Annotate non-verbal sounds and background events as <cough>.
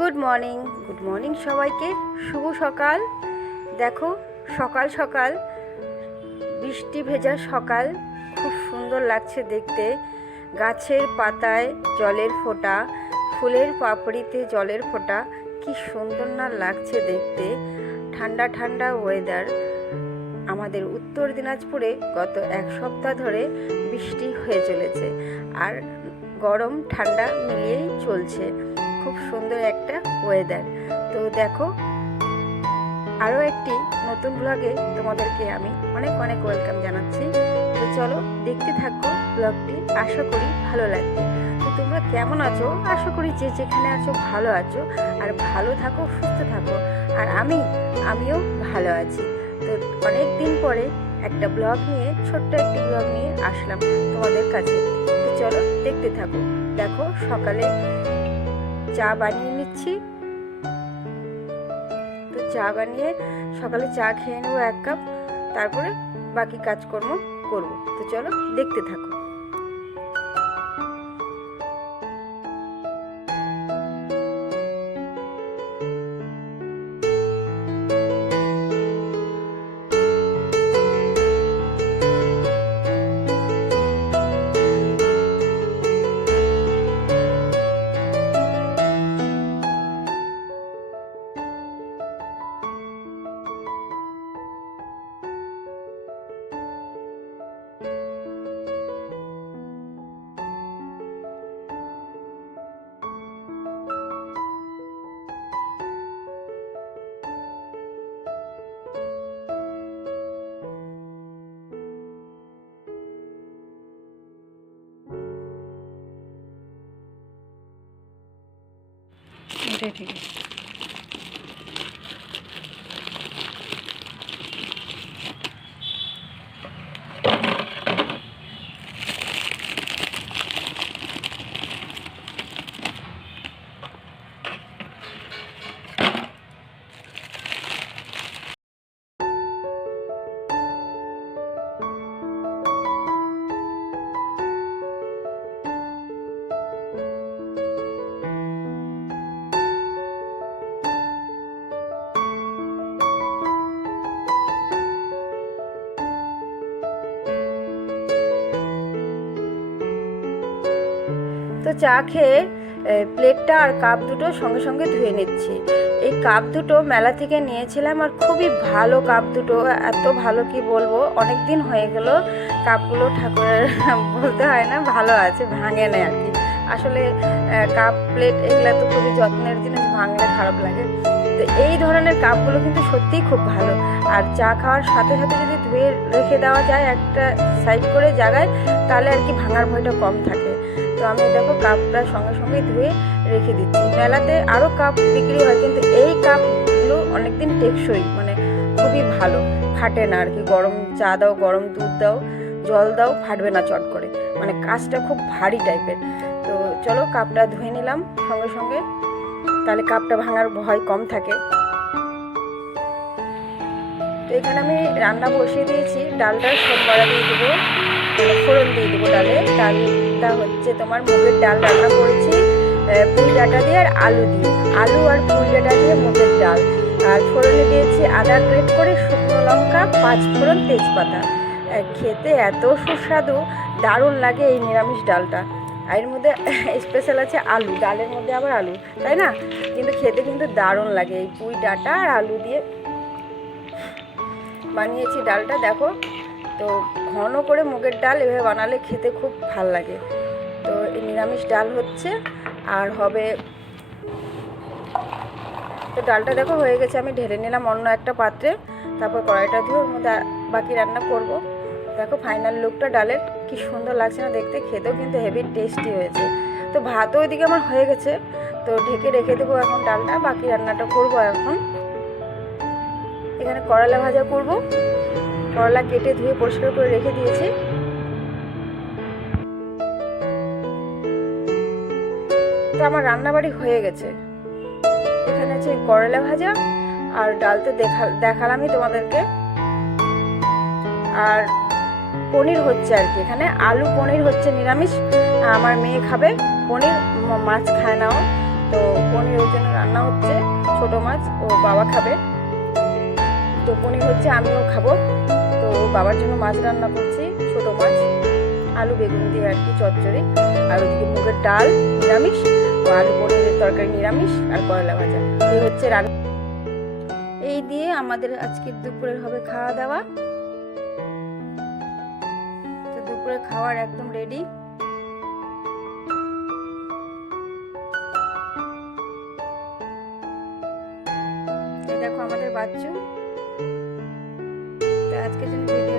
Good morning good morning সবাইকে। শুভ সকাল। দেখো, সকাল সকাল। বৃষ্টি ভেজা সকাল। খুব সুন্দর লাগছে দেখতে। গাছের পাতায় জলের ফোঁটা, ফুলের পাপড়িতে জলের ফোঁটা। কি সুন্দর না লাগছে দেখতে। ঠান্ডা ঠান্ডা ওয়েদার আমাদের উত্তর দিনাজপুরে গত এক সপ্তাহ ধরে বৃষ্টি হয়ে চলেছে। আর গরম, ঠান্ডা মিলিয়েই চলছে। খুব সুন্দর একটা ওয়েদার তো দেখো আরও একটি নতুন ব্লগে তোমাদেরকে আমি অনেক অনেক ওয়েলকাম জানাচ্ছি। তো চলো দেখতে থাকো ব্লগটি আশা করি ভালো লাগবে। তো তোমরা কেমন আছো? আশা করি যে যেখানে আছো ভালো আছো। আর ভালো থাকো, সুস্থ থাকো। আর আমি, আমিও ভালো আছি। তো অনেক দিন পরে একটা ব্লগ নিয়ে, ছোট্ট একটি ব্লগ নিয়ে আসলাম তোমাদের কাছে। তো চলো দেখতে থাকো। দেখো সকালে চা বানিয়ে নিচ্ছি। তো চা বানিয়ে সকালে চা খেয়ে নেব এক কাপ, তারপরে বাকি কাজকর্ম করব। তো চলো দেখতে থাকো। 对对。তো চা খেয়ে প্লেটটা আর কাপ দুটো সঙ্গে সঙ্গে ধুয়ে নিচ্ছি। এই কাপ দুটো মেলা থেকে নিয়েছিলাম আর খুবই ভালো কাপ দুটো। এত ভালো কি বলব? অনেক দিন হয়ে গেল কাপগুলো ঠাকুরের <laughs> বলতে হয় না, ভালো আছে, ভাঙে না আর কি। আসলে কাপ প্লেট এগুলো তো খুবই যত্নের জিনিস, ভাঙলে খারাপ লাগে। তো এই ধরনের কাপগুলো কিন্তু সত্যিই খুব ভালো। আর চা খাওয়ার সাথে সাথে যদি ধুয়ে রেখে দেওয়া যায় একটা সাইড করে জায়গায়, তাহলে আর কি ভাঙার ভয়টা কম থাকে। তো আমি দেখো কাপটা সঙ্গে সঙ্গে ধুয়ে রেখে দিচ্ছি। মেলাতে আরও কাপ বিক্রি হয়, কিন্তু এই কাপগুলো অনেকদিন টেকসই মানে খুবই ভালো। ফাটে না আর কি গরম চা দাও, গরম দুধ দাও, জল দাও, ফাটবে না চট করে। মানে কাজটা খুব ভারী টাইপের। তো চলো কাপটা ধুয়ে নিলাম সঙ্গে সঙ্গে। তাহলে কাপটা ভাঙার ভয় কম থাকে। তো এখানে আমি রান্না বসিয়ে দিয়েছি। ডালটা সব বড়া দিয়ে দেবো মানে ফোড়ন দিয়ে দেবো ডালে ডালটা হচ্ছে তোমার মুগের ডাল রান্না করেছি পুঁই ডাঁটা দিয়ে আর আলু দিয়ে। আলু আর পুঁই ডাঁটা দিয়ে মুগের ডাল। আর ফোড়নে দিয়েছি আদা গ্রেট করে শুকনো লঙ্কা, পাঁচ ফোড়ন তেজপাতা। খেতে এত সুস্বাদু, দারুণ লাগে এই নিরামিষ ডালটা। আর এর মধ্যে <laughs> স্পেশাল আছে আলু, ডালের মধ্যে আবার আলু, তাই না? কিন্তু খেতে কিন্তু দারুণ লাগে এই পুঁই ডাঁটা আর আলু দিয়ে। বানিয়েছি ডালটা, দেখো। তো ঘন করে মুগের ডাল এভাবে বানালে খেতে খুব ভালো লাগে। তো এই নিরামিষ ডাল হচ্ছে, আর হবে তো ডালটা দেখো হয়ে গেছে, আমি ঢেলে নিলাম অন্য একটা পাত্রে, তারপর কড়াইটা ধুয়ে ওর মধ্যে বাকি রান্না করব। দেখো ফাইনাল লুকটা ডালের, কি সুন্দর লাগছে না দেখতে, খেতেও কিন্তু হেভি টেস্টি হয়েছে। তো ভাতও ওইদিকে আমার হয়ে গেছে, তো ঢেকে রেখে দেবো এখন ডালটা, বাকি রান্নাটা করব এখন। এখানে করলা ভাজা করব। করলা কেটে ধুয়ে পরিষ্কার করে রেখে দিয়েছি। তো আমার রান্নাবাড়ি হয়ে গেছে। এখানে আছে করলা ভাজা আর ডাল তো দেখা দেখালামই তোমাদেরকে। আর পনির হচ্ছে আর কি। এখানে আলু পনির হচ্ছে নিরামিষ আমার মেয়ে খাবে পনির মাছ খায় নাও তো পনির ওর জন্য রান্না হচ্ছে, ছোট মাছ, ও বাবা খাবে। তো পনির হচ্ছে আমিও খাব। বাবার জন্য মাছ রান্না করছি, ছোট মাছ, আলু, বেগুন দিয়ে আর কি, চচ্চড়ি। আর ওদিকে মুগের ডাল, নিরামিষ, আলু পনিরের তরকারি নিরামিষ আর করলা ভাজা। এই হচ্ছে রান্না। এই দিয়ে আমাদের আজকের দুপুরের হবে খাওয়া দাওয়া। তো দুপুরে খাওয়ার একদম রেডি দেখো আমাদের বাচ্চু। আজকের জন্য ভিডিও